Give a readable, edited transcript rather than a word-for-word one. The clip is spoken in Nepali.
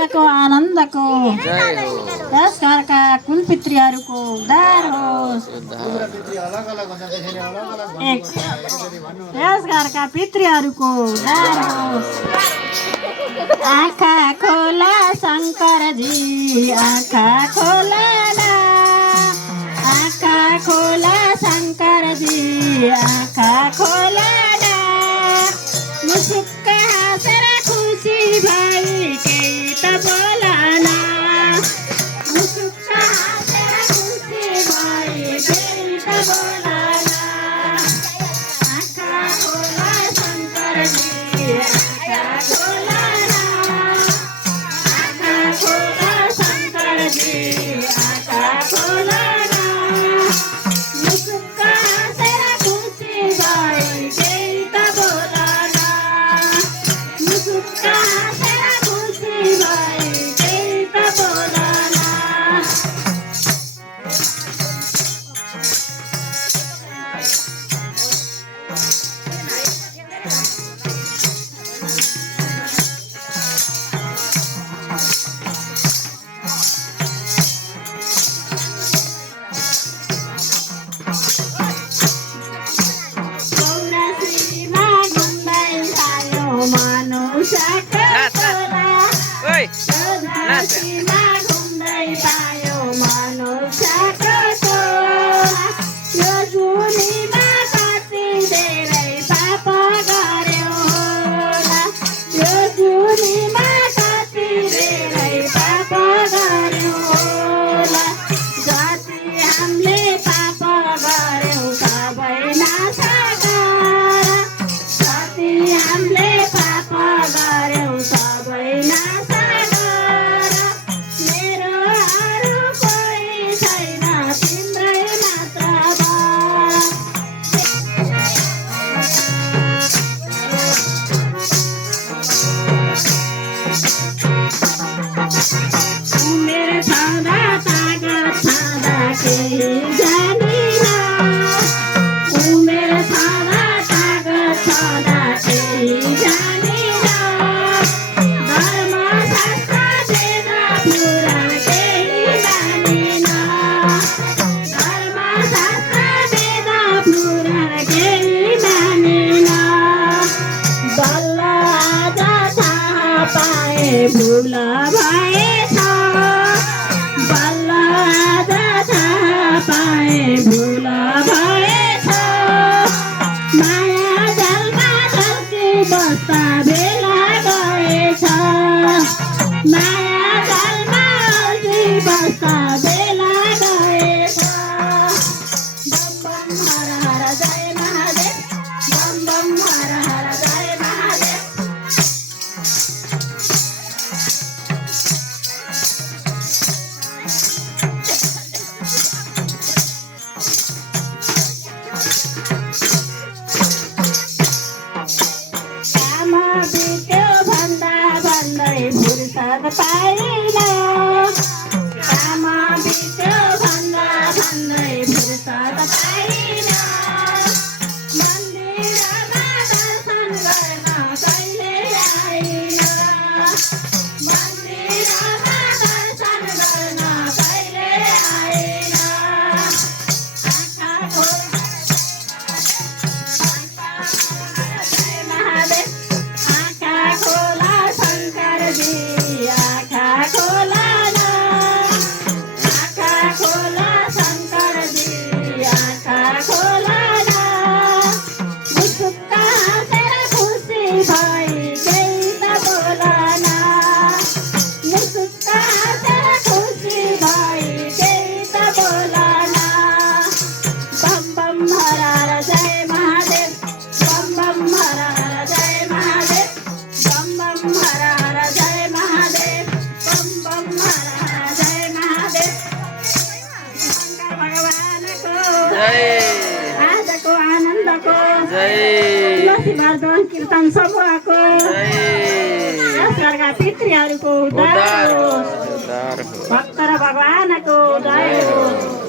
आजको आनन्दको यस घरका कुलपितृहरूको उद्धार होस्। यस घरका पितृहरूको उद्धार होस्। आँखा खोला शङ्करजी, आँखा खोला ना, आँखा खोला शङ्करजी, आँखा खोला ना। मुसुक्क हाँसेर खुसी भई केही त बोलाना, मुसुक्क हाँसेर खुसी भई केही त बोलाना। आँखा खोला शङ्करजी, आँखा खोला ना, आँखा खोला शङ्करजी, आँखा खोला ना। मुसुक्क हाँसेर खुसी भई केही त बोलाना, मुसुक्क हाँसेर खुसी भई केही त बोलाना। चौरासीमा घुम्दै आयो मनुष्यको टोला, चौरासीमा घुम्दै आयो मनुष्यको टोला। यो जुनीमा कति धेरै पाप गर्यो होला, यो जुनीमा कति धेरै पाप गर्यो होला। जति हामीले पाप गर्यौँ सबै नाश गर, जति हामीले पाप गर्यौँ सबै नाश गर। मेरो अरू कोही छैन, तिम्रै मात्र बर। उमेर छँदा तागत छँदा केही जानिन, उमेर छँदा तागत छँदा केही जानिन। धर्मशास्त्र वेद पुराण केही मानिन, धर्मशास्त्र वेद पुराण केही मानिन। बल्ल आज थाहा पाए भुल भएछ, बल्ल आज थाहा पाए भुल भएछ। माया जालमा झल्की बस्दा बेला गएछ, माया जालमा झल्की बस्दा बेला गएछ। बम बम हर हर जय महादेव, बम बम हर हर जय महादेव। काम बित्यो भन्दा भन्दै फुर्सद पाइन, काम बित्यो भन्दा भन्दै फुर्सद पाइन। मन्दिरमा दर्शन गर्न कहिले आइन, मन्दिरमा दर्शन गर्न कहिले आइन। आँखा खोला जय महादेव, आँखा खोला शङ्करजी, आँखा खोला ना, आँखा खोला शङ्करजी, आँखा खोला ना। मुसुक्क हाँसेर खुसी भई केही त बोलाना, मुसुक्क हाँसेर खुसी भई केही त बोलाना। बम बम हर हर जय महादेव, बम बम हर हर जय महादेव, बम बम हर हर जय महादेव, बम बम हर हर जय महादेव। शङ्कर भगवानको आजको आनन्दको तुलसी वर्धन कीर्तन समूहको यस घरका पितृहरूको उद्धार होस्। भक्त र भगवानको जय होस्।